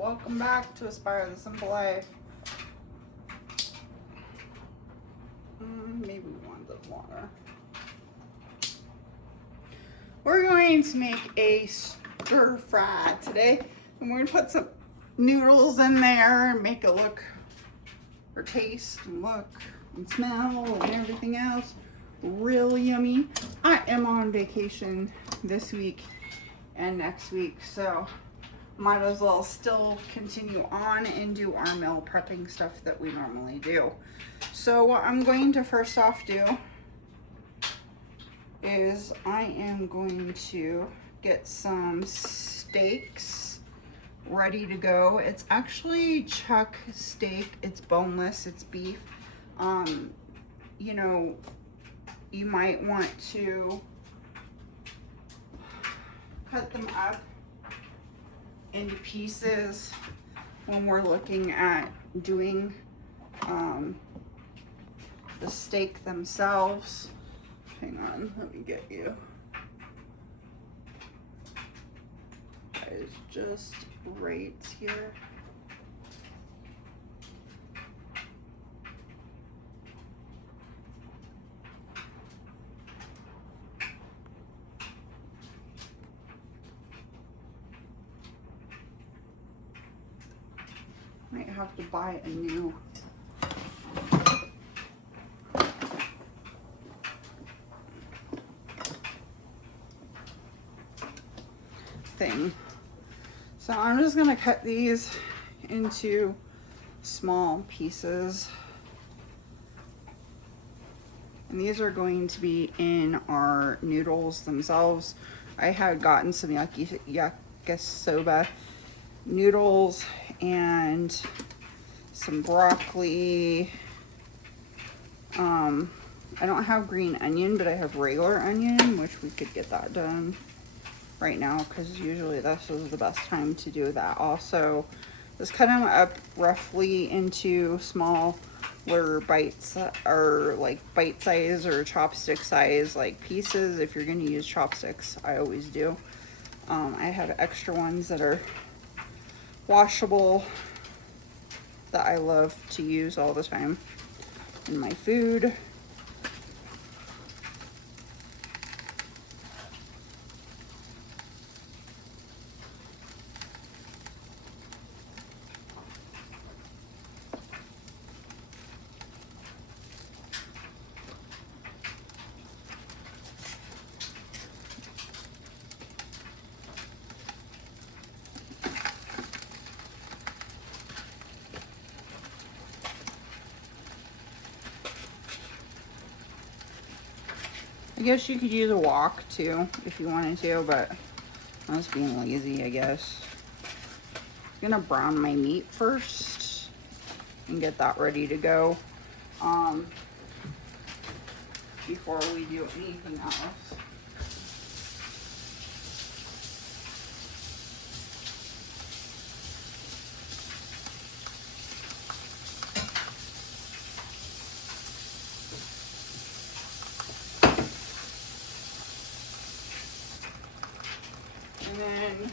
welcome back to Aspire the Simple Life. Maybe we want the water. We're going to make a stir fry today, and we're going to put some noodles in there and make it look, or taste and look and smell and everything else real yummy. I am on vacation this week and next week, so might as well still continue on and do our meal prepping stuff that we normally do. So what I'm going to first off do is I am going to get some steaks ready to go. It's actually chuck steak. It's boneless. It's beef. You know, you might want to cut them up into pieces when we're looking at doing the steak themselves. Hang on, let me get you. Guys, just right here. Might have to buy a new thing. So I'm just gonna cut these into small pieces. And these are going to be in our noodles themselves. I had gotten some yakisoba noodles and some broccoli. I don't have green onion, but I have regular onion, which we could get that done right now because usually this is the best time to do that. Also, just cut them up roughly into smaller bites, or like bite size or chopstick size like pieces. If you're going to use chopsticks, I always do. I have extra ones that are washable that I love to use all the time in my food. I guess you could use a wok too if you wanted to, but I was being lazy, I guess. I'm gonna brown my meat first and get that ready to go before we do anything else. And then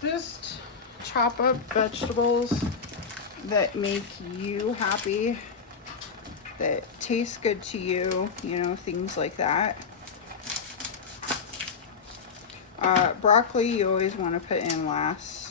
Just chop up vegetables that make you happy, that taste good to you, you know, things like that. Broccoli you always want to put in last.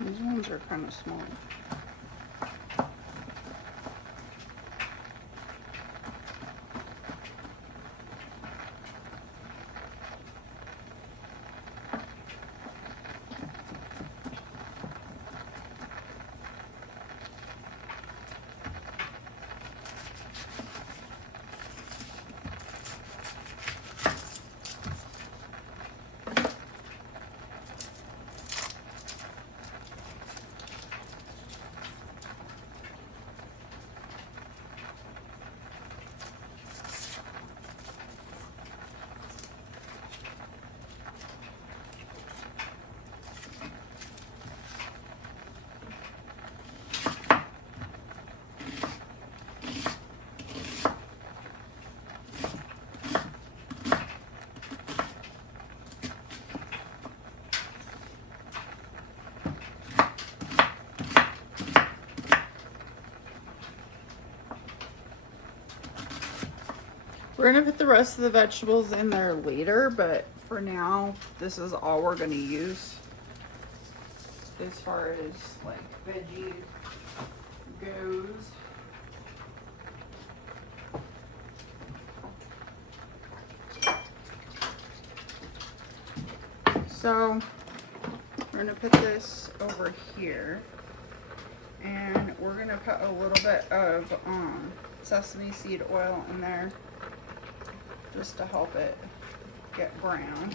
These ones are kind of small. We're gonna put the rest of the vegetables in there later, but for now, this is all we're gonna use as far as like veggie goes. So we're gonna put this over here, and we're gonna put a little bit of sesame seed oil in there just to help it get brown.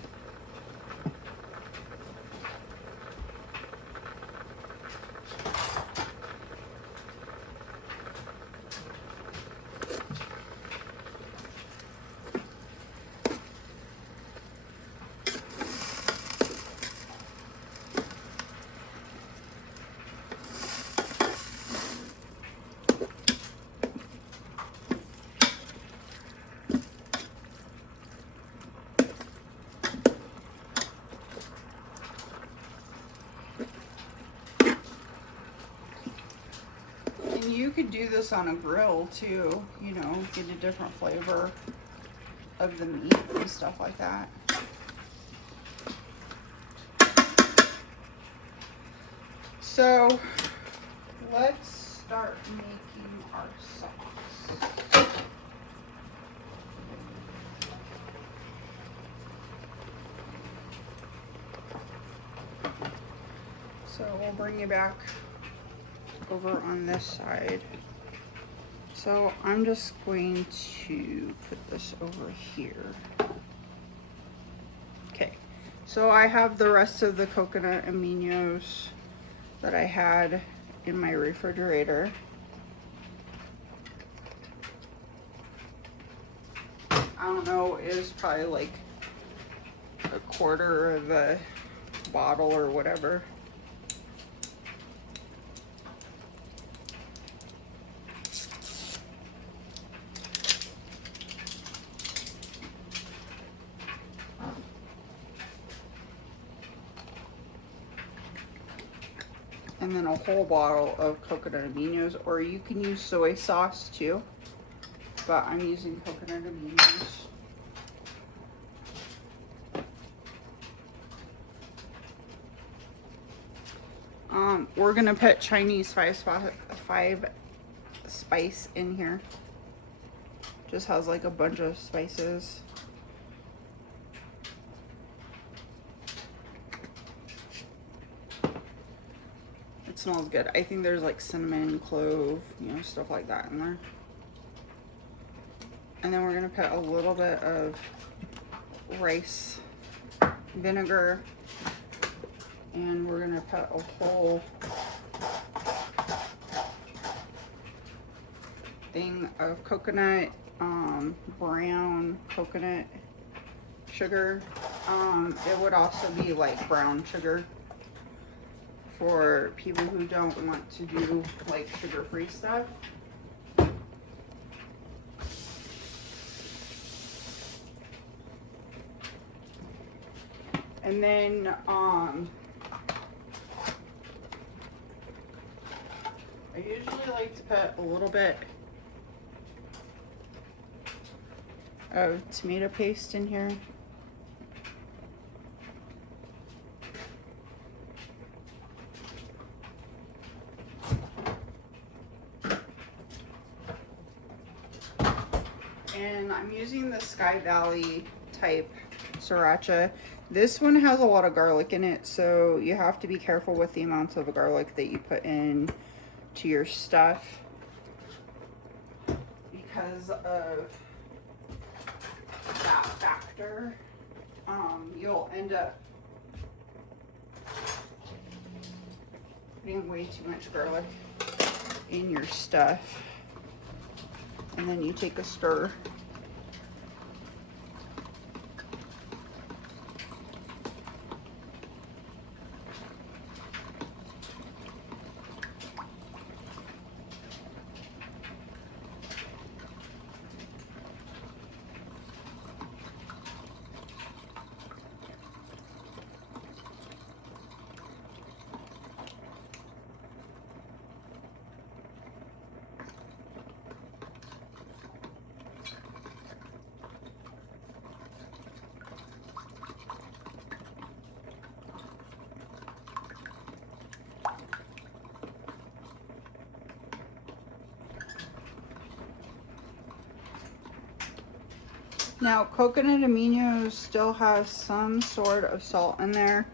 You could do this on a grill too, you know, get a different flavor of the meat and stuff like that. So let's start making our sauce. So we'll bring you back over on this side. So I'm just going to put this over here. Okay, so I have the rest of the coconut aminos that I had in my refrigerator. I don't know, it was probably like a quarter of a bottle or whatever. And then a whole bottle of coconut aminos, or you can use soy sauce too, but I'm using coconut aminos. We're gonna put Chinese five spice in here. Just has like a bunch of spices. It smells good. I think there's like cinnamon, clove, you know, stuff like that in there. And then we're gonna put a little bit of rice vinegar, and we're gonna put a whole thing of coconut, brown coconut sugar. It would also be like brown sugar for people who don't want to do like sugar-free stuff. And then I usually like to put a little bit of tomato paste in here. And I'm using the Sky Valley type sriracha. This one has a lot of garlic in it, so you have to be careful with the amounts of garlic that you put in to your stuff because of that factor. You'll end up putting way too much garlic in your stuff, and then you take a stir. Now, coconut aminos still has some sort of salt in there,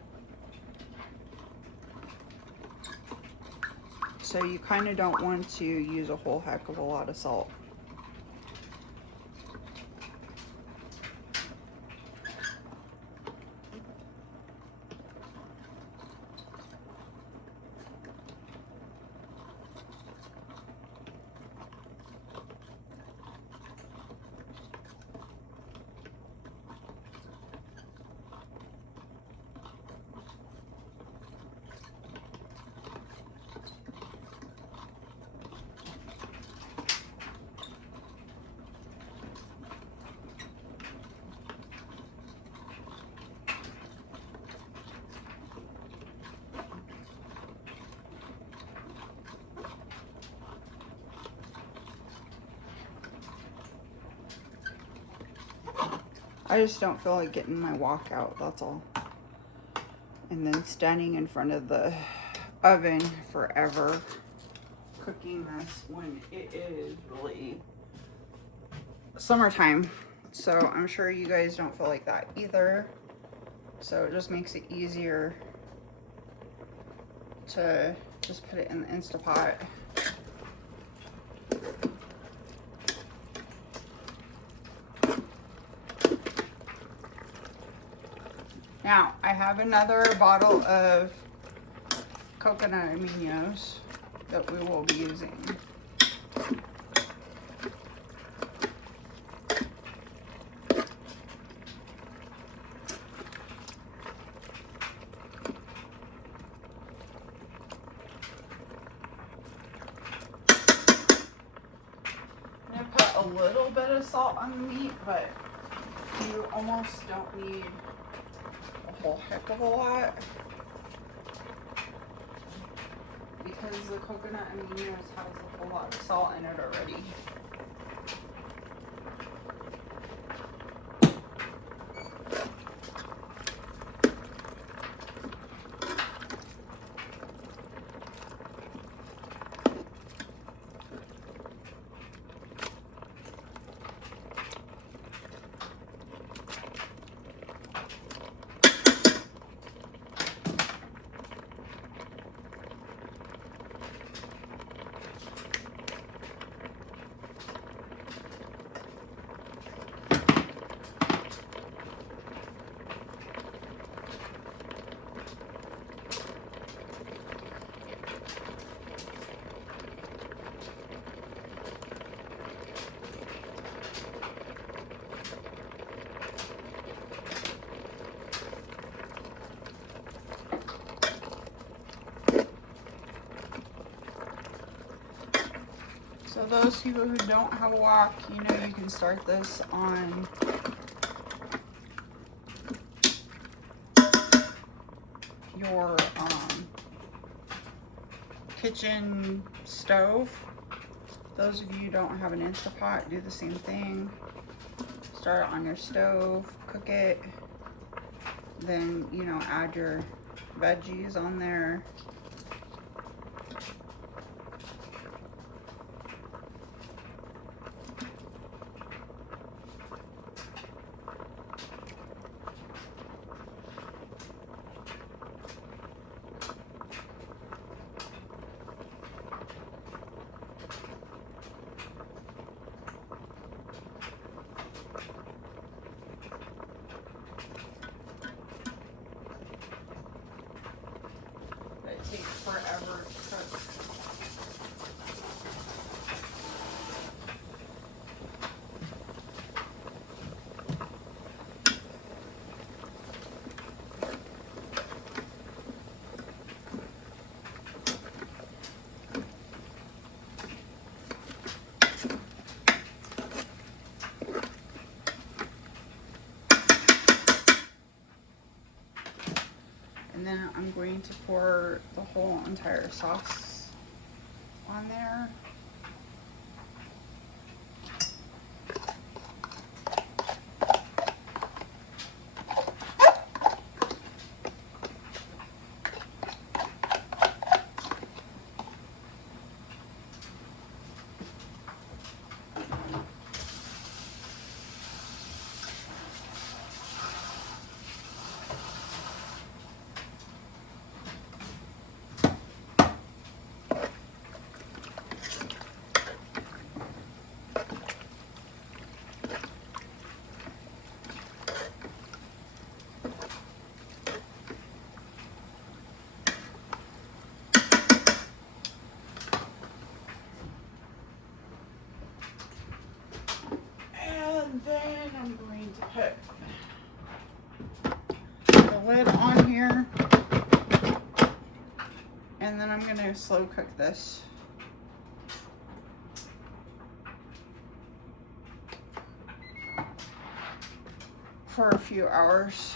so you kind of don't want to use a whole heck of a lot of salt. I just don't feel like getting my wok out, that's all. And then standing in front of the oven forever cooking this when it is really summertime. So I'm sure you guys don't feel like that either. So it just makes it easier to just put it in the Instapot. Now, I have another bottle of coconut aminos that we will be using. I'm going to put a little bit of salt on the meat, but you almost don't need a whole heck of a lot. because the coconut aminos has a whole lot of salt in it already. So those people who don't have a wok, you know, you can start this on your kitchen stove. Those of you who don't have an Instapot, do the same thing. Start it on your stove, cook it, then, you know, add your veggies on there. It takes forever to cook. And then I'm going to pour the whole entire sauce on there. And then I'm going to put the lid on here. And then I'm going to slow cook this. For a few hours.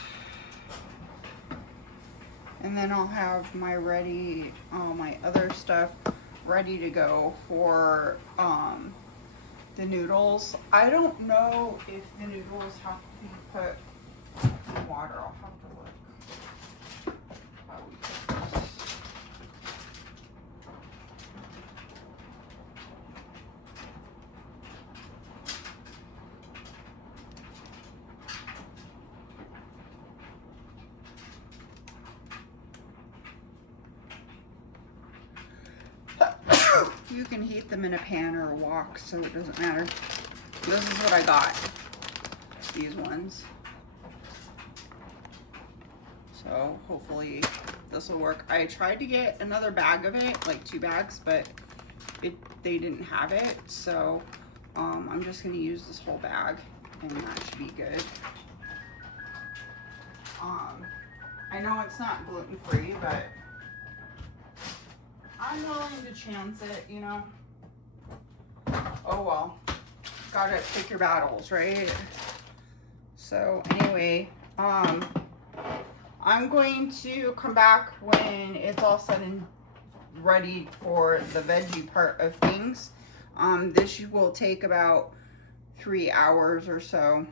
And then I'll have my my other stuff ready to go for the noodles. I don't know if the noodles have to be put in water. I'll have to look how we cook this. You can heat them in a pan or a wok, so it doesn't matter. This is what I got, these ones. So hopefully this will work. I tried to get another bag of it, like 2 bags, but they didn't have it. So I'm just gonna use this whole bag and that should be good. I know it's not gluten-free, but I'm willing to chance it, you know. Oh well, gotta pick your battles, right? So anyway, I'm going to come back when it's all said and ready for the veggie part of things. This will take about 3 hours or so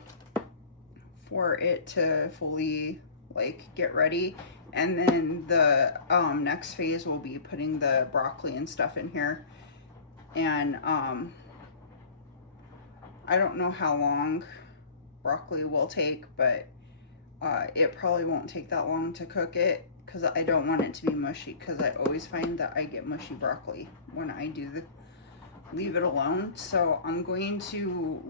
for it to fully like get ready. And then the next phase will be putting the broccoli and stuff in here. And I don't know how long broccoli will take, but it probably won't take that long to cook it, because I don't want it to be mushy, because I always find that I get mushy broccoli when I do leave it alone. So I'm going to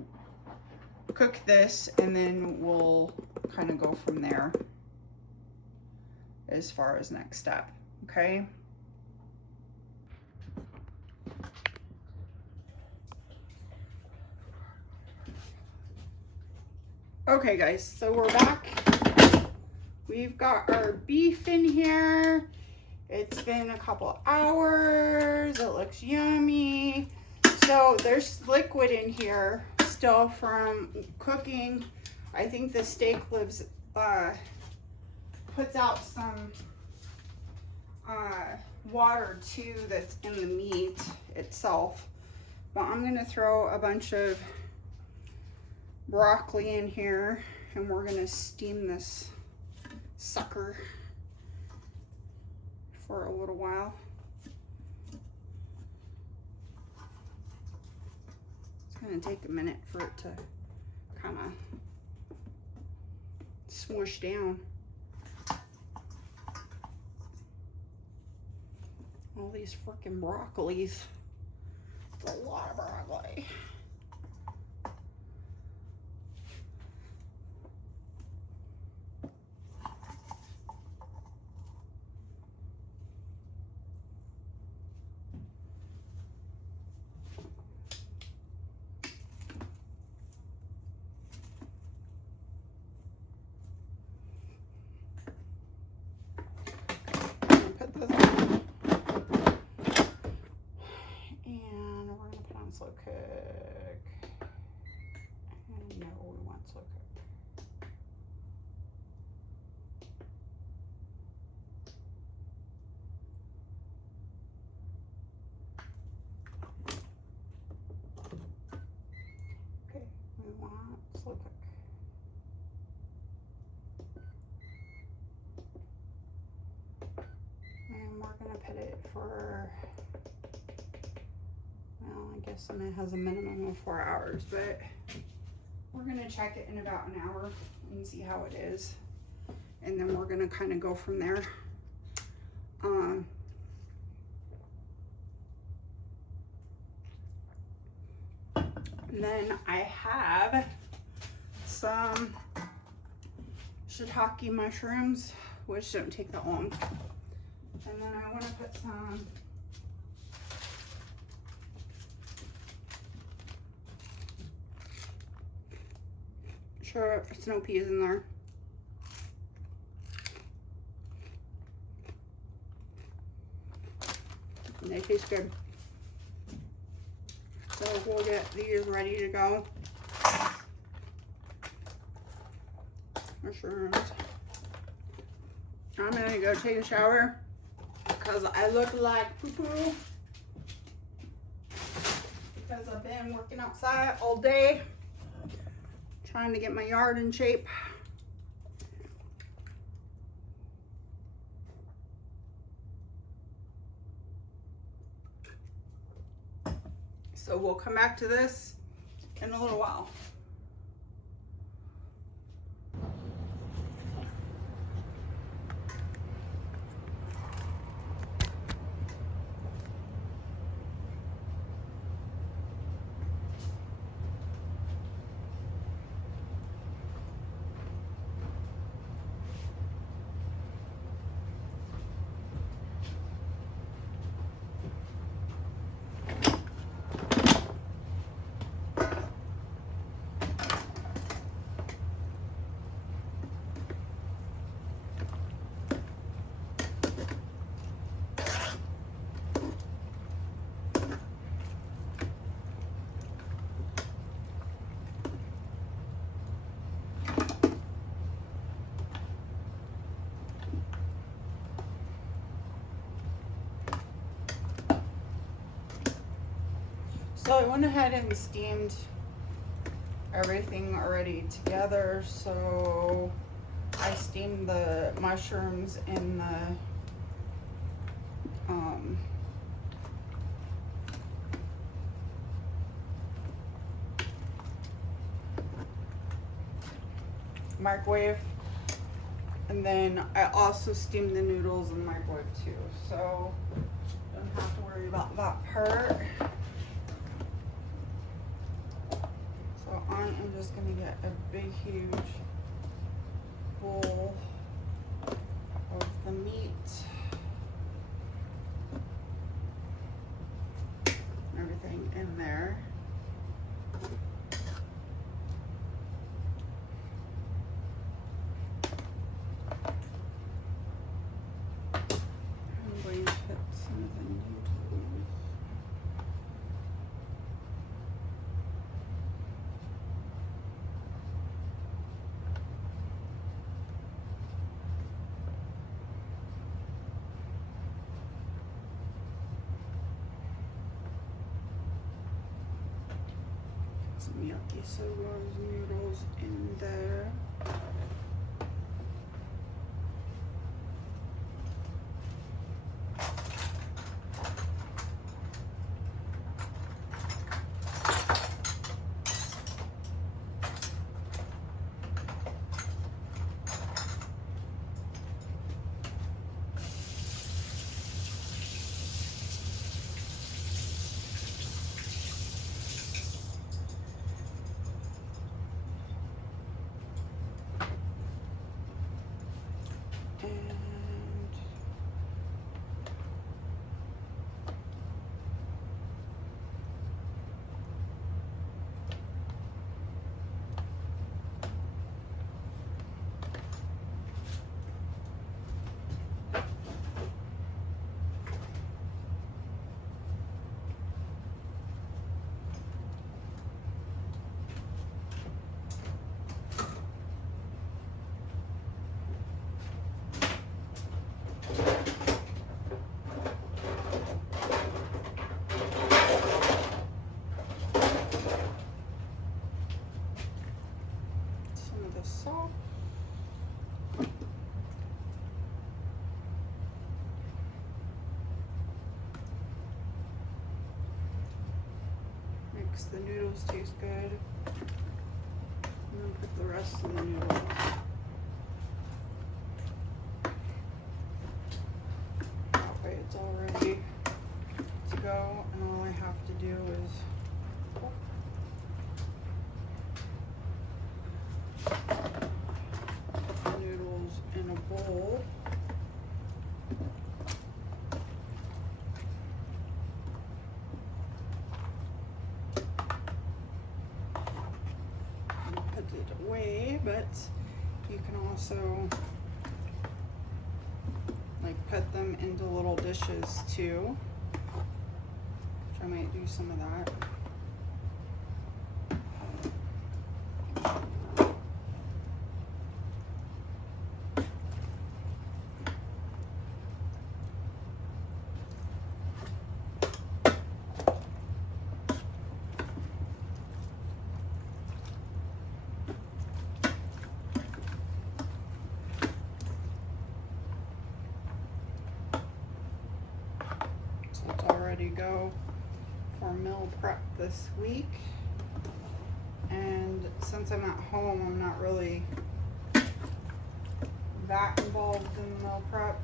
cook this, and then we'll kind of go from there as far as next step, okay? Okay guys, so we're back. We've got our beef in here. It's been a couple hours. It looks yummy. So there's liquid in here still from cooking. I think the steak puts out some water too that's in the meat itself. But I'm gonna throw a bunch of broccoli in here, and we're gonna steam this sucker for a little while. It's gonna take a minute for it to kind of smush down. All these freaking broccolis. It's a lot of broccoli. Slow cook. And no, we want slow cook. Okay, we want slow cook. And we're gonna put it for, I guess it has a minimum of 4 hours, but we're gonna check it in about an hour and see how it is, and then we're gonna kind of go from there. And then I have some shiitake mushrooms, which don't take that long, and then I want to put some snow peas in there. And they taste good. So we'll get these ready to go. Mushrooms. I'm gonna go take a shower because I look like poo-poo, because I've been working outside all day trying to get my yard in shape. So we'll come back to this in a little while. So I went ahead and steamed everything already together. So I steamed the mushrooms in the microwave, and then I also steamed the noodles in the microwave too, so don't have to worry about that part. So I am just gonna get a big huge bowl of the meat, everything in there. I'm going to put some of the noodles. Some yakisoba noodles in there. Salt. Makes the noodles taste good. And then put the rest of the noodles. That way it's all ready to go, and all I have to do is noodles in a bowl. And put it away, but you can also like put them into little dishes too, which I might do some of that. It's all ready to go for meal prep this week. And since I'm at home, I'm not really that involved in meal prep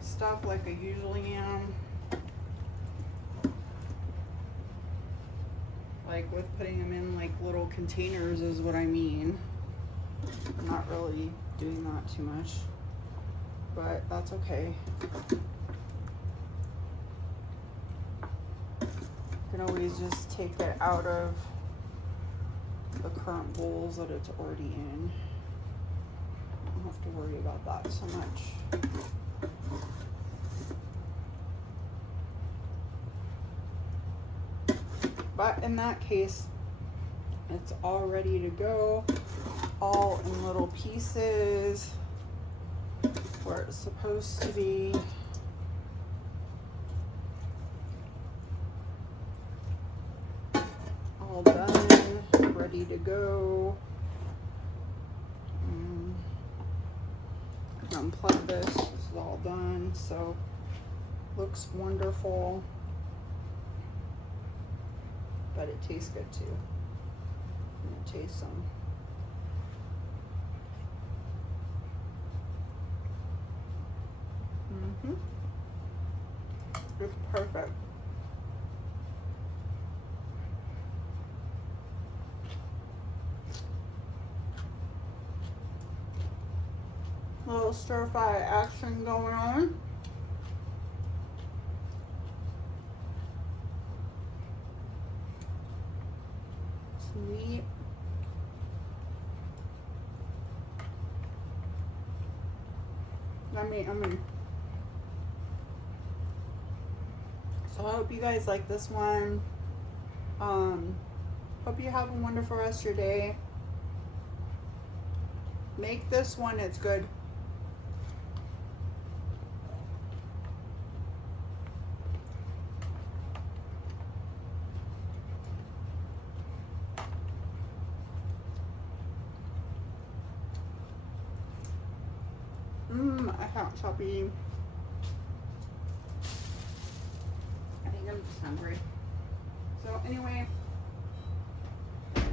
stuff like I usually am. Like with putting them in like little containers is what I mean. I'm not really doing that too much, but that's okay. You can always just take it out of the current bowls that it's already in. I don't have to worry about that so much. But in that case, it's all ready to go, all in little pieces where it's supposed to be. to go. Unplug this. This is all done, so looks wonderful, but it tastes good too. I'm gonna taste some. It's perfect. Little stir fry action going on. Sweet. I mean. So I hope you guys like this one. Hope you have a wonderful rest of your day. Make this one, it's good. I can't stop eating. I think I'm just hungry. So anyway,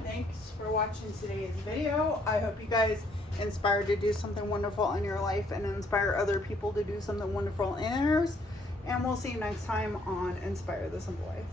thanks for watching today's video. I hope you guys inspired to do something wonderful in your life and inspire other people to do something wonderful in theirs. And we'll see you next time on Inspire the Simple Life.